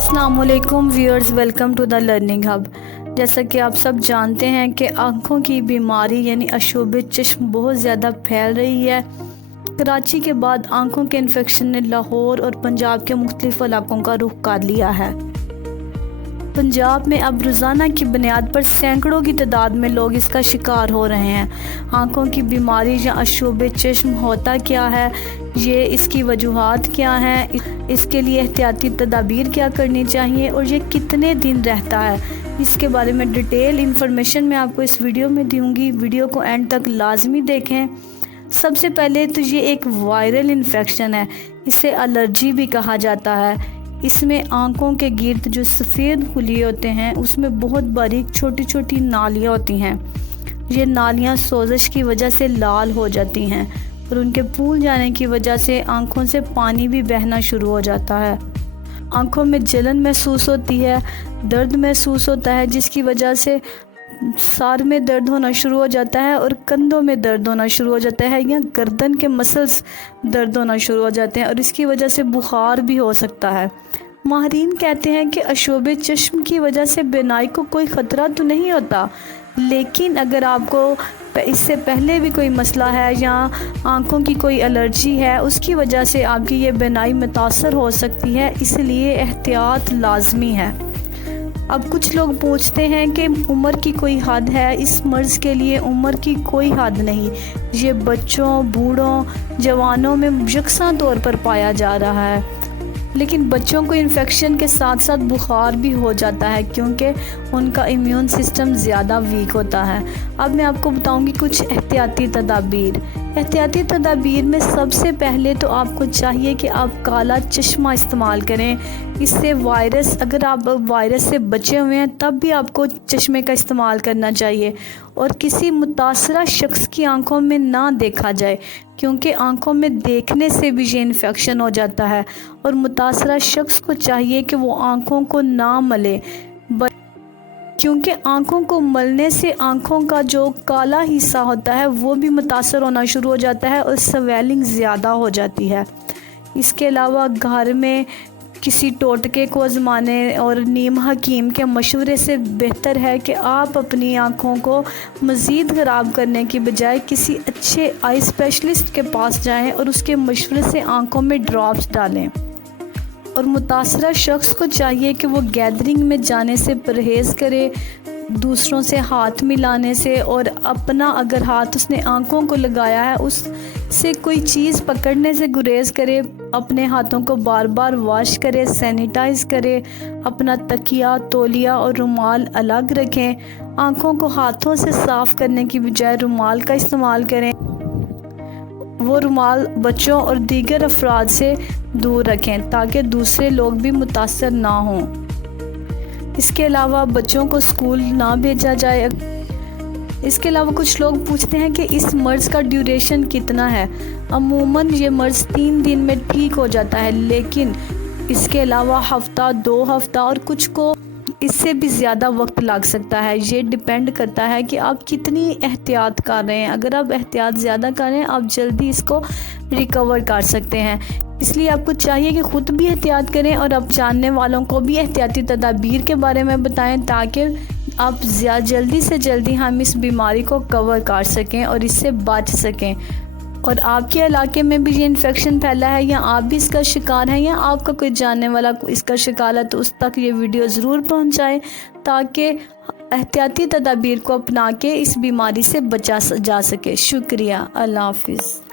अस्सलाम वालेकुम viewers, welcome to the learning hub. जैसा कि आप सब जानते हैं कि आँखों की बीमारी यानी अशूब चश्म बहुत ज़्यादा फैल रही है। कराची के बाद आँखों के इन्फेक्शन ने लाहौर और पंजाब के मुख्तलिफ इलाकों का रुख कर लिया है। पंजाब में अब रोज़ाना की बुनियाद पर सैकड़ों की तादाद में लोग इसका शिकार हो रहे हैं। आँखों की बीमारी या अशूब चश्म होता क्या है, ये इसकी वजूहात क्या हैं, इसके लिए एहतियाती तदाबीर क्या करनी चाहिए और ये कितने दिन रहता है, इसके बारे में डिटेल इन्फॉर्मेशन मैं आपको इस वीडियो में दूंगी। वीडियो को एंड तक लाजमी देखें। सबसे पहले तो ये एक वायरल इन्फेक्शन है, इसे एलर्जी भी कहा जाता है। इसमें आँखों के गिर्द जो सफ़ेद खुलिये होते हैं उसमें बहुत बारीक छोटी छोटी नालियाँ होती हैं। ये नालियाँ सोजिश की वजह से लाल हो जाती हैं और उनके फूल जाने की वजह से आँखों से पानी भी बहना शुरू हो जाता है। आँखों में जलन महसूस होती है, दर्द महसूस होता है, जिसकी वजह से सर में दर्द होना शुरू हो जाता है और कंधों में दर्द होना शुरू हो जाता है या गर्दन के मसल्स दर्द होना शुरू हो जाते हैं और इसकी वजह से बुखार भी हो सकता है। माहिरीन कहते हैं कि अशूब चश्म की वजह से बीनाई को कोई ख़तरा तो नहीं होता, लेकिन अगर आपको इससे पहले भी कोई मसला है या आँखों की कोई एलर्जी है, उसकी वजह से आपकी ये बीनाई मुतासर हो सकती है, इसलिए एहतियात लाजमी है। अब कुछ लोग पूछते हैं कि उम्र की कोई हद है? इस मर्ज़ के लिए उम्र की कोई हद नहीं। ये बच्चों, बूढ़ों, जवानों में यकसा तौर पर पाया जा रहा है। लेकिन बच्चों को इन्फेक्शन के साथ साथ बुखार भी हो जाता है क्योंकि उनका इम्यून सिस्टम ज़्यादा वीक होता है। अब मैं आपको बताऊंगी कुछ एहतियाती तदाबीर। एहतियाती तदाबीर में सबसे पहले तो आपको चाहिए कि आप काला चश्मा इस्तेमाल करें। इससे अगर आप वायरस से बचे हुए हैं तब भी आपको चश्मे का इस्तेमाल करना चाहिए और किसी मुतासरा शख्स की आंखों में ना देखा जाए क्योंकि आंखों में देखने से भी ये इन्फेक्शन हो जाता है और मुतासरा शख्स को चाहिए कि वो आंखों को ना मले, क्योंकि आंखों को मलने से आंखों का जो काला हिस्सा होता है वो भी मुतासर होना शुरू हो जाता है और स्वेलिंग ज़्यादा हो जाती है। इसके अलावा घर में किसी टोटके को आजमाने और नीम हकीम के मशवरे से बेहतर है कि आप अपनी आँखों को मज़ीद ख़राब करने की बजाय किसी अच्छे आई स्पेशलिस्ट के पास जाएं और उसके मशवरे से आँखों में ड्रॉप्स डालें। और मुतासरा शख्स को चाहिए कि वो गैदरिंग में जाने से परहेज़ करे, दूसरों से हाथ मिलाने से, और अपना अगर हाथ उसने आँखों को लगाया है उससे कोई चीज़ पकड़ने से गुरेज करे। अपने हाथों को बार बार वॉश करे, सैनिटाइज़ करे, अपना तकिया, तौलिया और रुमाल अलग रखें। आँखों को हाथों से साफ़ करने की बजाय रुमाल का इस्तेमाल करें। वो रुमाल बच्चों और दीगर अफराद से दूर रखें ताकि दूसरे लोग भी मुतासर ना हों। इसके अलावा बच्चों को स्कूल ना भेजा जाए। इसके अलावा कुछ लोग पूछते हैं कि इस मर्ज़ का ड्यूरेशन कितना है। अमूमन ये मर्ज़ 3 दिन में ठीक हो जाता है, लेकिन इसके अलावा हफ़्ता, 2 हफ़्ता और कुछ को इससे भी ज़्यादा वक्त लग सकता है। ये डिपेंड करता है कि आप कितनी एहतियात कर रहे हैं। अगर आप एहतियात ज़्यादा कर रहे हैं आप जल्दी इसको रिकवर कर सकते हैं। इसलिए आपको चाहिए कि ख़ुद भी एहतियात करें और आप जानने वालों को भी एहतियाती तदाबीर के बारे में बताएं ताकि आप जल्दी से जल्दी हम इस बीमारी को कवर कर सकें और इससे बच सकें। और आपके इलाके में भी ये इन्फेक्शन फैला है या आप भी इसका शिकार हैं या आपका कोई जानने वाला इसका शिकार है तो उस तक ये वीडियो ज़रूर पहुंचाएं ताकि एहतियाती तदाबीर को अपना के इस बीमारी से बचा जा सके। शुक्रिया। अल्लाह हाफिज़।